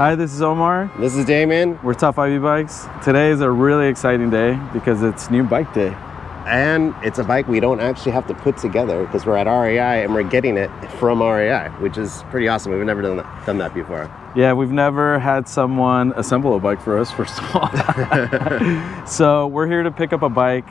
Hi, this is Omar. This is Damien. We're Top 5 E-Bikes. Today is a really exciting day because it's new bike day. And it's a bike we don't actually have to put together because we're at REI and we're getting it from REI, which is pretty awesome. We've never done that before. Yeah, we've never had someone assemble a bike for us, first of all. So we're here to pick up a bike.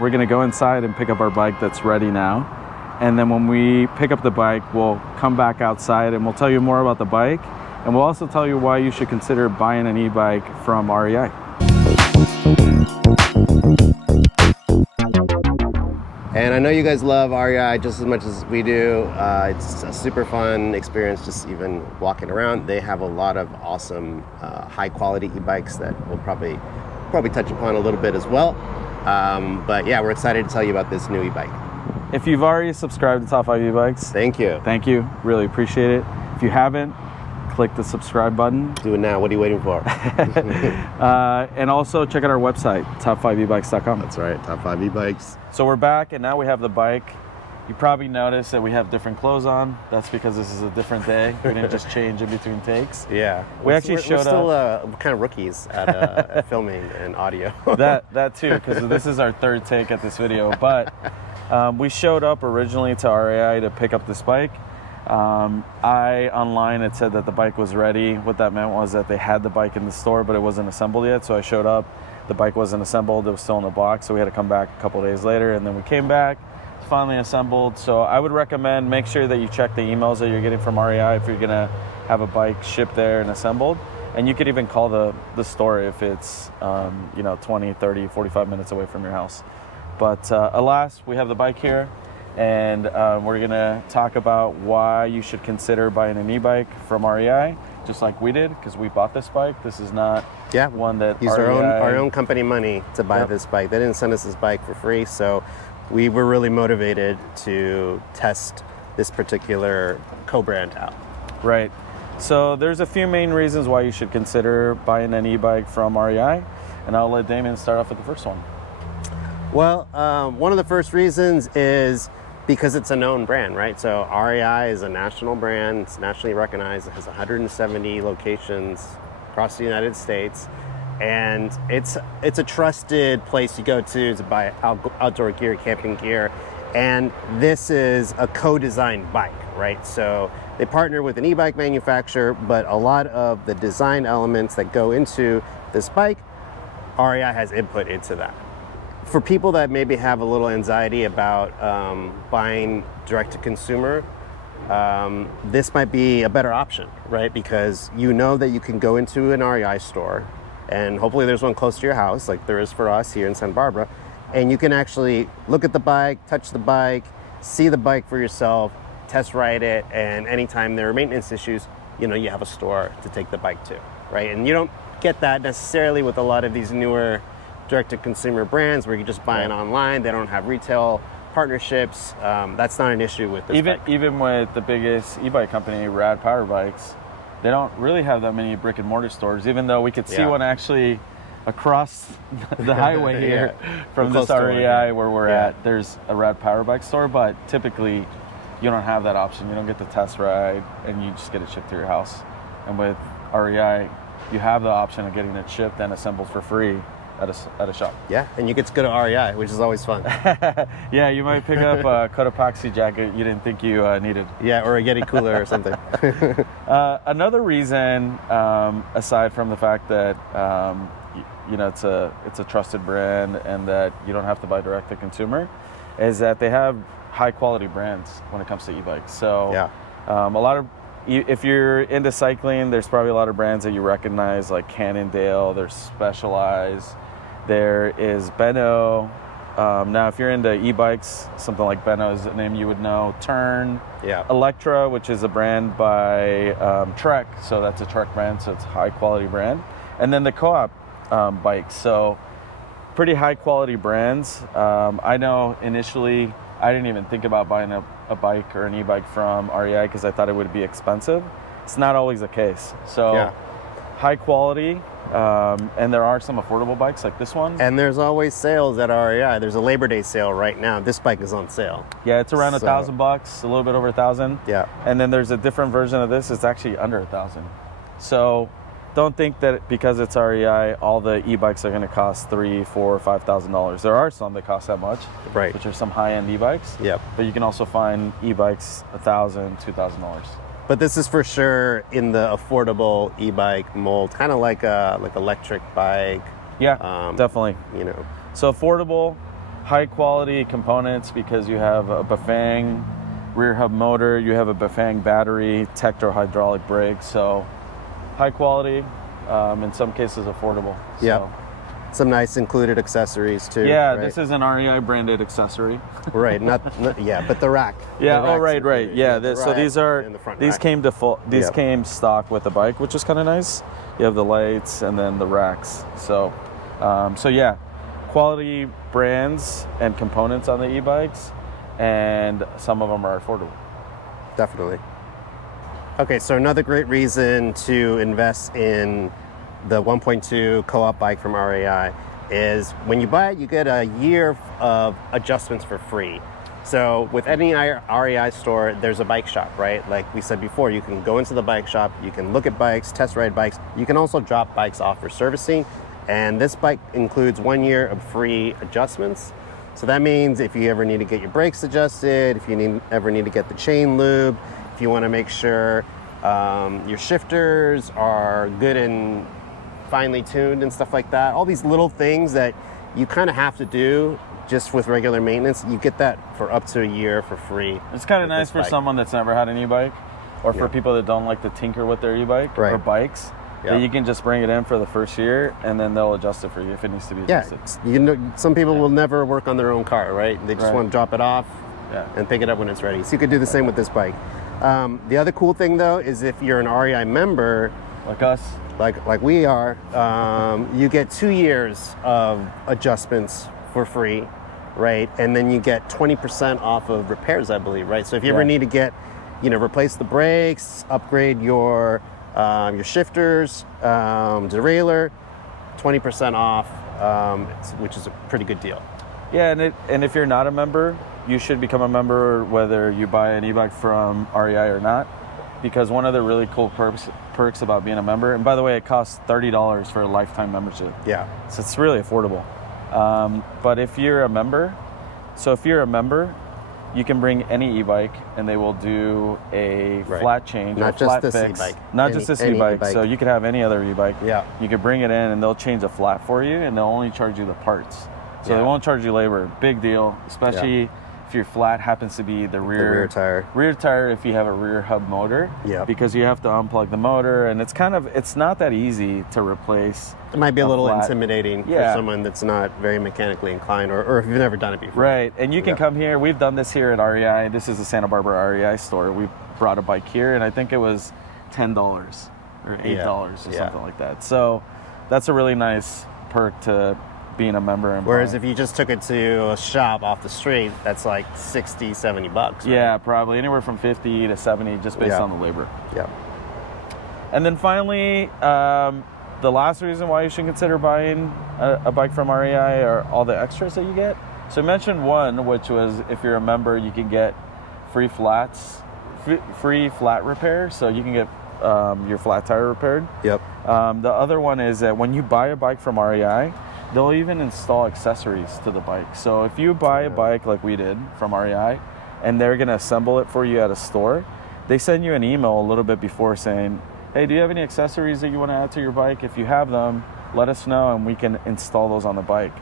We're gonna go inside and pick up our bike that's ready now. And then when we pick up the bike, we'll come back outside and we'll tell you more about the bike. And we'll also tell you why you should consider buying an e-bike from REI. And I know you guys love REI just as much as we do. It's a super fun experience just even walking around. They have a lot of awesome high quality e-bikes that we'll probably touch upon a little bit as well. But yeah, we're excited to tell you about this new e-bike. If you've already subscribed to Top 5 E-Bikes, thank you. Thank you, really appreciate it. If you haven't, click the subscribe button. Do it now, what are you waiting for? And also check out our website, top5ebikes.com. That's right, Top 5 E-Bikes. So we're back and now we have the bike. You probably noticed that we have different clothes on. That's because this is a different day. We didn't just change in between takes. Yeah. We're still kind of rookies at filming and audio. that too, because this is our third take at this video. But we showed up originally to REI to pick up this bike. Online it said that the bike was ready. What that meant was that they had the bike in the store, but it wasn't assembled yet. So I showed up, the bike wasn't assembled, it was still in the box. So we had to come back a couple days later, and then we came back, it's finally assembled. So I would recommend make sure that you check the emails that you're getting from REI if you're gonna have a bike shipped there and assembled. And you could even call the store if it's 20, 30, 45 minutes away from your house. But alas, we have the bike here. And we're gonna talk about why you should consider buying an e-bike from REI, just like we did, because we bought this bike. This is not one that used our own company money to buy this bike. They didn't send us this bike for free, so we were really motivated to test this particular co-brand out. Right. So there's a few main reasons why you should consider buying an e-bike from REI, and I'll let Damien start off with the first one. Well, one of the first reasons is because it's a known brand, right? So REI is a national brand. It's nationally recognized. It has 170 locations across the United States. And it's a trusted place you go to buy outdoor gear, camping gear. And this is a co-designed bike, right? So they partner with an e-bike manufacturer, but a lot of the design elements that go into this bike, REI has input into that. For people that maybe have a little anxiety about buying direct-to-consumer, this might be a better option, right? Because you know that you can go into an REI store, and hopefully there's one close to your house, like there is for us here in Santa Barbara, and you can actually look at the bike, touch the bike, see the bike for yourself, test ride it, and anytime there are maintenance issues, you have a store to take the bike to, right? And you don't get that necessarily with a lot of these newer direct-to-consumer brands where you just buy it online. They don't have retail partnerships. That's not an issue with this bike. Even with the biggest e-bike company, Rad Power Bikes, they don't really have that many brick and mortar stores, even though we could see one actually across the highway here from this REI where we're at. There's a Rad Power Bike store, but typically you don't have that option. You don't get the test ride and you just get it shipped to your house. And with REI, you have the option of getting it shipped and assembled for free at a shop. Yeah, and you get to go to REI, which is always fun. Yeah, you might pick up a Cotopaxi jacket you didn't think you needed. Yeah, or a Yeti cooler or something. Another reason, aside from the fact that it's a trusted brand and that you don't have to buy direct to consumer, is that they have high quality brands when it comes to e-bikes. So if you're into cycling, there's probably a lot of brands that you recognize, like Cannondale, there's Specialized, there is Benno. Now, if you're into e-bikes, something like Benno is a name you would know. Turn, Electra, which is a brand by Trek, so that's a Trek brand, so it's a high quality brand. And then the Co-op bikes, so pretty high quality brands. I know initially I didn't even think about buying a bike or an e-bike from REI because I thought it would be expensive. It's not always the case. So high quality, and there are some affordable bikes like this one. And there's always sales at REI. There's a Labor Day sale right now. This bike is on sale. Yeah, it's around $1,000, a little bit over $1,000. Yeah. And then there's a different version of this. It's actually under $1,000. So don't think that because it's REI, all the e-bikes are going to cost $3,000, $4,000, $5,000. There are some that cost that much, Right. which are some high-end e-bikes. Yep. But you can also find e-bikes $1,000, $2,000. But this is for sure in the affordable e-bike mold, kind of like electric bike. Yeah, definitely. You know. So affordable, high quality components because you have a Bafang rear hub motor, you have a Bafang battery, Tektro hydraulic brakes. So high quality, in some cases affordable. Yeah. So, Some nice included accessories too. yeah, right? this is an REI branded accessory. Right. Not yeah, but the rack. Yeah. The Oh, rack's right. included. Yeah. the So rack these are and the front these rack. came to full. These Yep. came stock with the bike, which is kind of nice. You have the lights and then the racks. So, so yeah, quality brands and components on the e-bikes, and some of them are affordable. Definitely. Okay, so another great reason to invest in the 1.2 co-op bike from REI is when you buy it, you get a year of adjustments for free. So with any REI store, there's a bike shop, right? Like we said before, you can go into the bike shop, you can look at bikes, test ride bikes. You can also drop bikes off for servicing. And this bike includes 1 year of free adjustments. So that means if you ever need to get your brakes adjusted, if you ever need to get the chain lube, if you want to make sure your shifters are good and finely tuned and stuff like that, all these little things that you kind of have to do just with regular maintenance, you get that for up to a year for free. It's kind of nice for someone that's never had an e-bike, or for people that don't like to tinker with their e-bike or bikes. Yeah. That you can just bring it in for the first year, and then they'll adjust it for you if it needs to be adjusted. You know, some people will never work on their own car, right? They just want to drop it off and pick it up when it's ready. So you could do the same with this bike. The other cool thing though is if you're an REI member, like us, like we are, you get 2 years of adjustments for free, right? And then you get 20% off of repairs, I believe, right? So if you ever need to get, replace the brakes, upgrade your shifters, derailleur, 20% off, which is a pretty good deal. Yeah, and if you're not a member, you should become a member whether you buy an e-bike from REI or not, because one of the really cool perks about being a member, and by the way, it costs $30 for a lifetime membership. Yeah. So it's really affordable. But if you're a member, you can bring any e-bike and they will do a flat change, not or just flat this fix. e-bike. Not just this e-bike. e-bike. So you could have any other e-bike. Yeah. You could bring it in and they'll change a flat for you, and they'll only charge you the parts. So they won't charge you labor. Big deal, especially if your flat happens to be the rear tire. Rear tire if you have a rear hub motor. Yeah. Because you have to unplug the motor, and it's not that easy to replace. It might be a little flat. intimidating for someone that's not very mechanically inclined, or if you've never done it before. Right, and you can come here. We've done this here at REI. This is the Santa Barbara REI store. We brought a bike here, and I think it was $10 or $8 or something like that. So that's a really nice perk to being a member. Whereas if you just took it to a shop off the street, that's like $60, $70. Right? Yeah, probably anywhere from 50 to 70, just based on the labor. Yeah. And then finally, the last reason why you should consider buying a bike from REI are all the extras that you get. So I mentioned one, which was if you're a member, you can get free flat repair. So you can get your flat tire repaired. Yep. The other one is that when you buy a bike from REI, they'll even install accessories to the bike. So if you buy a bike like we did from REI, and they're going to assemble it for you at a store, they send you an email a little bit before saying, hey, do you have any accessories that you want to add to your bike? If you have them, let us know and we can install those on the bike.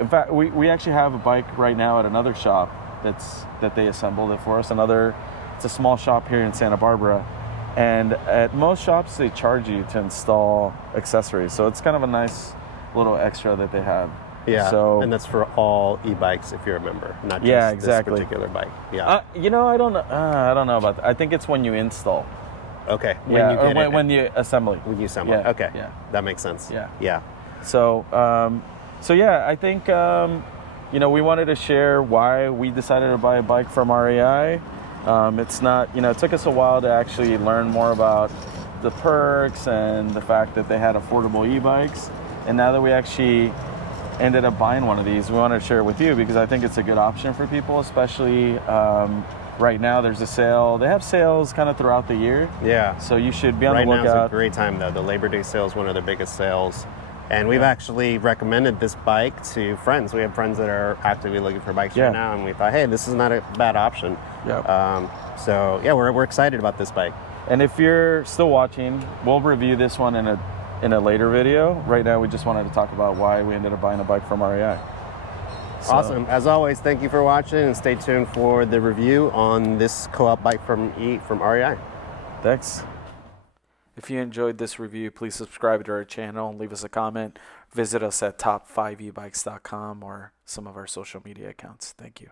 In fact, we actually have a bike right now at another shop that they assembled it for us. It's a small shop here in Santa Barbara. And at most shops, they charge you to install accessories. So it's kind of a nice little extra that they have. Yeah, so, and that's for all e-bikes if you're a member, not just this particular bike. Yeah. I don't know about that. I think it's when you install. Okay. When you assemble it. When you assemble it. Okay. Yeah. That makes sense. Yeah. Yeah. So, I think, we wanted to share why we decided to buy a bike from REI. It's not, it took us a while to actually learn more about the perks and the fact that they had affordable e-bikes. And now that we actually ended up buying one of these. We wanted to share it with you because I think it's a good option for people, especially right now. There's a sale. They have sales kind of throughout the year. Yeah. So you should be on the Right now lookout. is a great time though. The Labor Day sale is one of their biggest sales. And we've actually recommended this bike to friends. We have friends that are actively looking for bikes right now, and we thought, hey, this is not a bad option. So yeah, we're excited about this bike. And if you're still watching, we'll review this one in a later video. Right now, we just wanted to talk about why we ended up buying a bike from REI. So, awesome. As always, thank you for watching, and stay tuned for the review on this co-op bike from REI. Thanks. If you enjoyed this review, please subscribe to our channel, leave us a comment, visit us at top5ebikes.com or some of our social media accounts. Thank you.